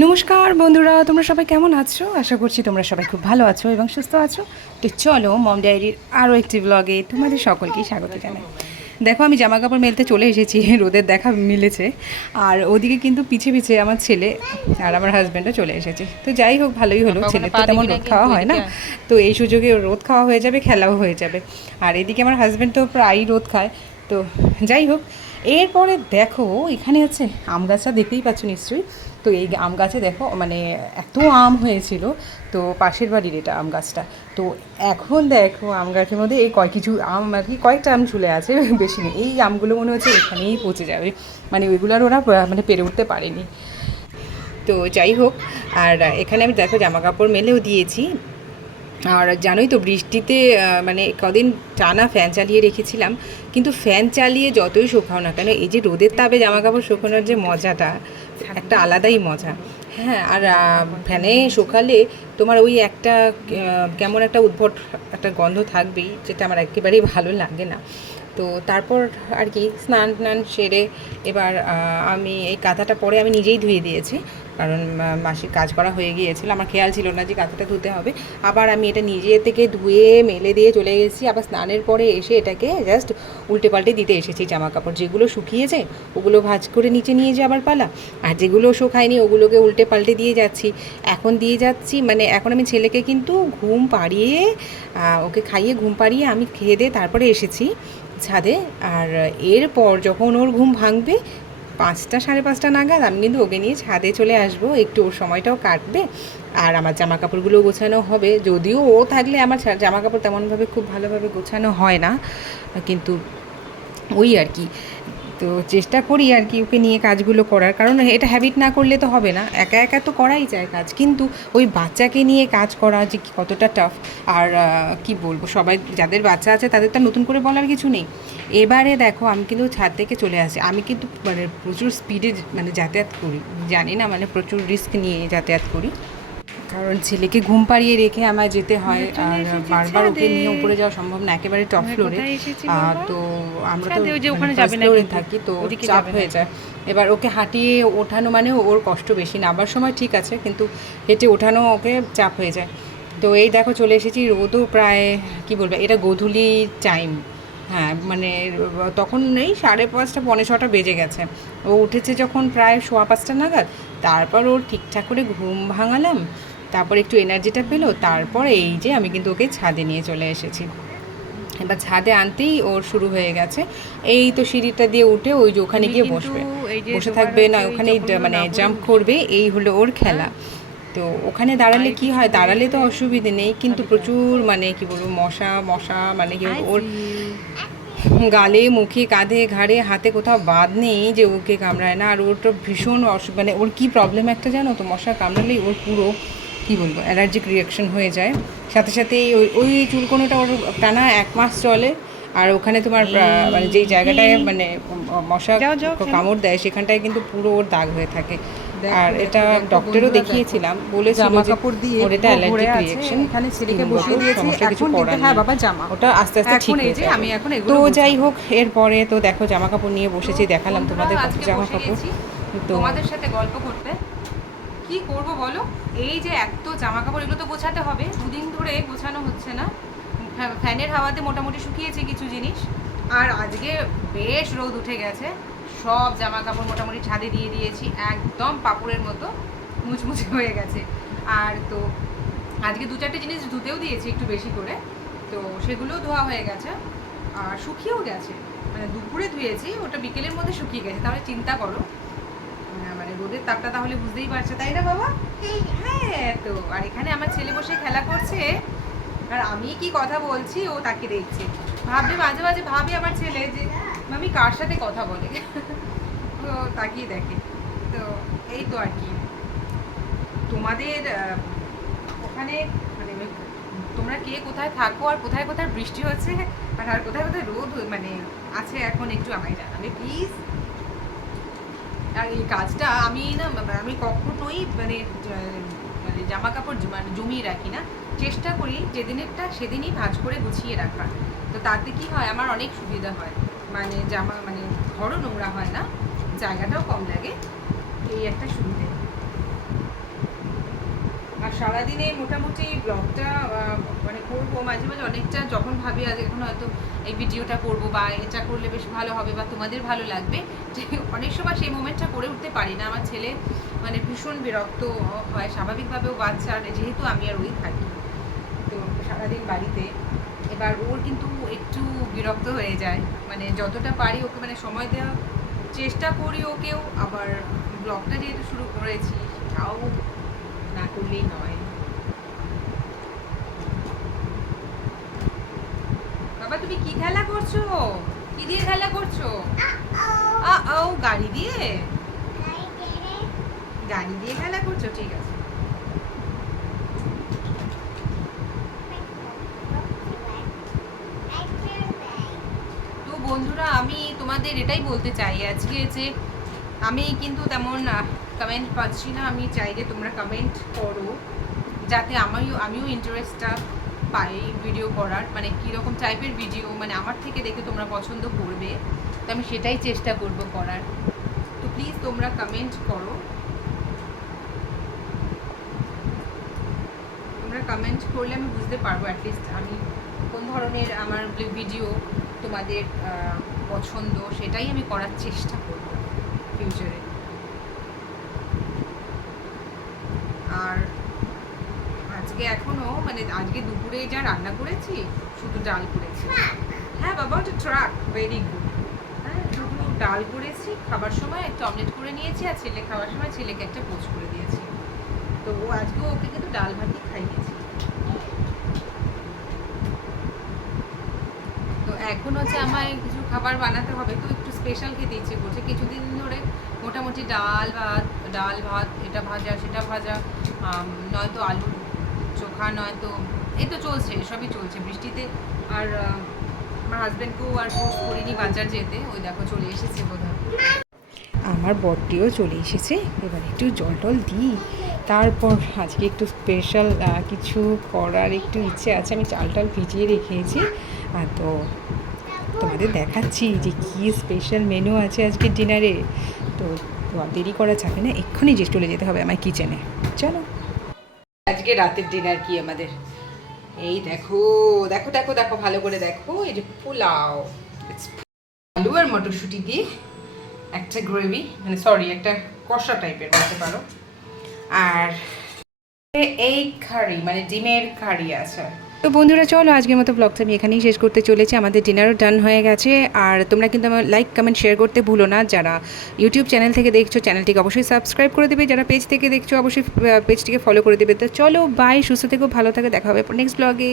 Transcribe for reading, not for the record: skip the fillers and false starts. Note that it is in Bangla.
নমস্কার বন্ধুরা, তোমরা সবাই কেমন আছো? আশা করছি তোমরা সবাই খুব ভালো আছো এবং সুস্থ আছো। তো চলো মম ডায়েরির আরও একটি ব্লগে তোমাদের সকলকেই স্বাগত জানাই। দেখো, আমি জামা কাপড় মেলতে চলে এসেছি, রোদের দেখা মিলেছে। আর ওদিকে কিন্তু পিছে পিছে আমার ছেলে আর আমার হাজব্যান্ডও চলে এসেছে। তো যাই হোক, ভালোই হলো, ছেলের তো তেমন রোদ খাওয়া হয় না, তো এই সুযোগে ওর রোদ খাওয়া হয়ে যাবে, খেলাও হয়ে যাবে। আর এদিকে আমার হাজব্যান্ড তো প্রায়ই রোদ খায়। তো যাই হোক, এরপরে দেখো এখানে আছে আম গাছটা, দেখতেই পাচ্ছ নিশ্চয়ই। তো এই আম গাছে দেখো মানে এত আম হয়েছিল, তো পাশের বাড়ির এটা আম গাছটা। তো এখন দেখো আম গাছের মধ্যে এই কিছু আম আর কি, কয়েকটা আম ঝুলে আছে, বেশি নেই। এই আমগুলো মনে হচ্ছে এখানেই পচে যাবে, মানে ওইগুলো আর ওরা মানে পেরে উঠতে পারেনি। তো যাই হোক, আর এখানে আমি দেখো জামা কাপড় মেলেও দিয়েছি। আর জানোই তো বৃষ্টিতে মানে কদিন টানা ফ্যান চালিয়ে রেখেছিলাম, কিন্তু ফ্যান চালিয়ে যতই শুকাও না কেন, এই যে রোদের তাপে জামা কাপড় শুকানোর যে মজাটা, একটা আলাদাই মজা। হ্যাঁ, আর ফ্যানে শুকালে তোমার ওই একটা কেমন একটা উদ্ভট একটা গন্ধ থাকবেই, যেটা আমার একেবারেই ভালো লাগে না। তো তারপর আর কি স্নান টান সেরে এবার আমি এই কাঁথাটা পরে আমি নিজেই ধুয়ে দিয়েছি, কারণ মাসির কাজ করা হয়ে গিয়েছিল, আমার খেয়াল ছিল না যে কাঁথাটা ধুতে হবে। আবার আমি এটা নিজে থেকে ধুয়ে মেলে দিয়ে চলে গেছি। আবার স্নানের পরে এসে এটাকে জাস্ট উল্টে পাল্টে দিতে এসেছি। জামা কাপড় যেগুলো শুকিয়েছে ওগুলো ভাঁজ করে নিচে নিয়ে যাবার পালা, আর যেগুলো শুকায়নি ওগুলোকে উল্টে পাল্টে দিয়ে যাচ্ছি। এখন দিয়ে যাচ্ছি, মানে এখন আমি ছেলেকে কিন্তু ঘুম পাড়িয়ে ওকে খাইয়ে ঘুম পাড়িয়ে আমি খেয়ে দিয়ে তারপরে এসেছি ছাদে। আর এরপর যখন ওর ঘুম ভাঙবে 5টা 5:30 নাগাদ, আমি কিন্তু ওকে নিয়ে ছাদে চলে আসবো, একটু ওর সময়টাও কাটবে আর আমার জামা কাপড়গুলো গোছানো হবে। যদিও ও থাকলে আমার জামা কাপড় তেমনভাবে খুব ভালোভাবে গোছানো হয় না, কিন্তু ওই আর কি, তো চেষ্টা করি আর কি ওকে নিয়ে কাজগুলো করার, কারণ এটা হ্যাবিট না করলে তো হবে না। একা একা তো করাই যায় কাজ, কিন্তু ওই বাচ্চাকে নিয়ে কাজ করা যে কতটা টাফ। আর কি বলবো, সবাই যাদের বাচ্চা আছে তাদের তো নতুন করে বলার কিছু নেই। এবারে দেখো আমি কিন্তু ছাদ থেকে চলে আসি, আমি কিন্তু মানে প্রচুর স্পিডে মানে যাতায়াত করি, জানি না, মানে প্রচুর রিস্ক নিয়ে যাতায়াত করি, কারণ ছেলেকে ঘুম পাড়িয়ে রেখে আমায় যেতে হয়। আর বারবার ওকে নিয়ে উপরে যাওয়া সম্ভব না, একেবারে টপ ফ্লোরে। তো আমরা তো ফার্স্ট ফ্লোরে থাকি, তো চাপ হয়ে যায়। এবার ওকে হাঁটিয়ে ওঠানো মানে ওর কষ্ট বেশি, নামার সময় ঠিক আছে, কিন্তু হেঁটে ওঠানো ওকে চাপ হয়ে যায়। তো এই দেখো চলে এসেছি, রোদও প্রায় কি বলবো, এটা গোধূলি টাইম। হ্যাঁ, মানে তখন এই 5:30 5:45 বেজে গেছে। ও উঠেছে যখন প্রায় 5:15 নাগাদ, তারপর ওর ঠিকঠাক করে ঘুম ভাঙালাম, তারপর একটু এনার্জিটা পেলো, তারপর এই যে আমি কিন্তু ওকে ছাদে নিয়ে চলে এসেছি। এবার ছাদে আনতেই ওর শুরু হয়ে গেছে। এই তো সিঁড়িটা দিয়ে উঠে ওই যে ওখানে গিয়ে বসবে, বসে থাকবে না, ওখানেই মানে জাম্প করবে, এই হলো ওর খেলা। তো ওখানে দাঁড়ালে কি হয়, দাঁড়ালে তো অসুবিধে নেই, কিন্তু প্রচুর মানে কি বলবো, মশা মশা, মানে কি ওর গালে মুখে কাঁধে ঘাড়ে হাতে কোথাও বাদ নেই যে ওকে কামড়ায় না। আর ওর তো ভীষণ মানে ওর কী প্রবলেম একটা জানো তো, মশা কামড়ালেই ওর পুরো কী বলবো অ্যালার্জিক রিয়াকশন হয়ে যায়। সাথে সাথে ওই ওই চুলকোনোটা ওর টানা 1 মাস চলে। আর ওখানে তোমার মানে যেই জায়গাটায় মানে মশা কামড় দেয় সেখানটায় কিন্তু পুরো ওর দাগ হয়ে থাকে। আর এটা ডক্টরও দেখিয়েছিলাম, বলেছিল যে ওর এটা অ্যালার্জিক রিয়াকশন, এখানে ছেলেকে বসিয়ে দিয়েছি, সমস্যা কিছু করার নেই। হ্যাঁ বাবা, জামা ওটা আস্তে আস্তে ঠিক হয়ে যায়। আমি এখন তো যাই হোক, এরপরে তো দেখো জামা কাপড় নিয়ে বসেছি, দেখালাম তোমাদের কত জামা কাপড়। তো তোমাদের সাথে গল্প করতে কি করব বলো, এই যে এত জামা কাপড়, এগুলো তো গোছাতে হবে, দুদিন ধরে গোছানো হচ্ছে না। ফ্যানের হাওয়াতে মোটামুটি শুকিয়েছে কিছু জিনিস, আর আজকে বেশ রোদ উঠে গেছে, সব জামা কাপড় মোটামুটি ছাদে দিয়ে দিয়েছি, একদম পাপড়ের মতো মুচমুচে হয়ে গেছে। আর তো আজকে 2-4টে জিনিস ধুতেও দিয়েছি একটু বেশি করে, তো সেগুলোও ধোয়া হয়ে গেছে আর শুকিয়েও গেছে। মানে দুপুরে ধুয়েছি, ওটা বিকেলের মধ্যে শুকিয়ে গেছে, তাহলে চিন্তা করো, মানে রোদের তাপটা তাহলে বুঝতেই পারছে, তাই না বাবা? হ্যাঁ। তো আর এখানে আমার ছেলে বসে খেলা করছে, আর আমি কি কথা বলছি ও তাকে দেখছে, ভাববে মাঝে মাঝে ভাবে আমার ছেলে যে মামি কার সাথে কথা বলে, তো তাকিয়ে দেখে। তো এই তো আর কি, তোমাদের ওখানে মানে তোমরা কে কোথায় থাকো, আর কোথায় কোথায় বৃষ্টি হচ্ছে, আর কোথায় কোথায় রোদ মানে আছে এখন, একটু আমায় জানাবে প্লিজ। আর এই কাজটা আমি না, আমি কখনোই মানে মানে জামা কাপড় মানে জমিয়ে রাখি না, চেষ্টা করি যেদিনেরটা সেদিনই ভাঁজ করে গুছিয়ে রাখার। তো তাতে কি হয়, আমার অনেক সুবিধা হয়, মানে জামা মানে ঘরও নোংরা হয় না, জায়গাটাও কম লাগে, এই একটা সুবিধে। সারাদিনে মোটামুটি ব্লগটা মানে করবো মাঝে মাঝে অনেকটা, যখন ভাবি আজ এখন হয়তো এই ভিডিওটা করবো বা এটা করলে বেশ ভালো হবে বা তোমাদের ভালো লাগবে, যে অনেক সময় সেই মোমেন্টটা করে উঠতে পারি না। আমার ছেলে মানে ভীষণ বিরক্ত হয় স্বাভাবিকভাবেও, বাচ্চা আর যেহেতু আমি আর ওই থাকি তো সারাদিন বাড়িতে, এবার ওর কিন্তু একটু বিরক্ত হয়ে যায়, মানে যতটা পারি ওকে মানে সময় দেওয়ার চেষ্টা করি ওকেও, আবার ব্লগটা যেহেতু শুরু করেছি সেটাও না করলেই নয়। বাবা তুমি কি খেলা করছো? কি দিয়ে খেলা করছো? ও গাড়ি দিয়ে, গাড়ি দিয়ে খেলা করছো, ঠিক আছে। তো বন্ধুরা আমি তোমাদের এটাই বলতে চাই আজকে, যে আমি কিন্তু তেমন কমেন্ট পাচ্ছি না। আমি চাই যে তোমরা কমেন্ট করো, যাতে আমিও ইন্টারেস্টটা পাই ভিডিও করার, মানে কীরকম টাইপের ভিডিও মানে আমার থেকে দেখে তোমরা পছন্দ করবে, তো আমি সেটাই চেষ্টা করব করার। তো প্লিজ তোমরা কমেন্ট করো, তোমরা কমেন্ট করলে আমি বুঝতে পারবো অ্যাটলিস্ট আমি কোন ধরনের আমার ভিডিও তোমাদের পছন্দ, সেটাই আমি করার চেষ্টা করব ফিউচারে। আর আজকে এখনো মানে আজকে দুপুরে যা রান্না করেছি, শুধু ডাল করেছি। হ্যাঁ বাবা, ওটা ট্রাক, ভেরি গুড। হ্যাঁ, শুধু ডাল করেছি, খাবার সময় একটা অমলেট করে নিয়েছি, আর ছেলে খাওয়ার সময় ছেলেকে একটা পোস্ট করে দিয়েছি। তো ও আজকেও ওকে কিন্তু ডাল ভাতই খাইয়েছি। তো এখন হচ্ছে আমায় কিছু খাবার বানাতে হবে, তো একটু স্পেশাল খেতে ইচ্ছে করছে। কিছুদিন ধরে মোটামুটি ডাল ভাত এটা ভাজা সেটা ভাজা, নয়তো আলু চোখা, নয়তো এই তো চলছে, সবই চলছে বৃষ্টিতে। আর আমার হাজব্যান্ডকেও আর ফোর্স করিনি বাজার যেতে, ওই দেখো চলে এসেছে বোধহয়। আমার বরটিও চলে এসেছে, এবার একটু জল টল দিই, তারপর আজকে একটু স্পেশাল কিছু করার একটু ইচ্ছে আছে। আমি চাল টাল ভিজিয়ে রেখেছি, তো তোমাদের দেখাচ্ছি যে কী স্পেশাল মেনু আছে আজকে ডিনারে। তো দেরি করা যাবে না, এক্ষুনি যে চলে যেতে হবে আমার কিচেনে। চলো আজকে রাতের ডিনার কি আমাদের, এই দেখো দেখো দেখো দেখো ভালো করে দেখো, এই যে পোলাও, আলু আর মটরশুঁটি দিয়ে একটা গ্রেভি, মানে সরি একটা কষা টাইপের বলতে পারো, আর এই কারি মানে ডিমের কারি আছে। তো বন্ধুরা চলো আজকের মতো ব্লগটা আমি এখানেই শেষ করতে চলেছি। আমাদের ডিনারও ডান হয়ে গেছে, আর তোমরা কিন্তু আমার লাইক কমেন্ট শেয়ার করতে ভুলো না। যারা ইউটিউব চ্যানেল থেকে দেখছো চ্যানেলটিকে অবশ্যই সাবস্ক্রাইব করে দেবে, যারা পেজ থেকে দেখছো অবশ্যই পেজটিকে ফলো করে দেবে। তো চলো বাই, সুস্থ থেকো, ভালো থাকে, দেখা হবে নেক্সট ব্লগে।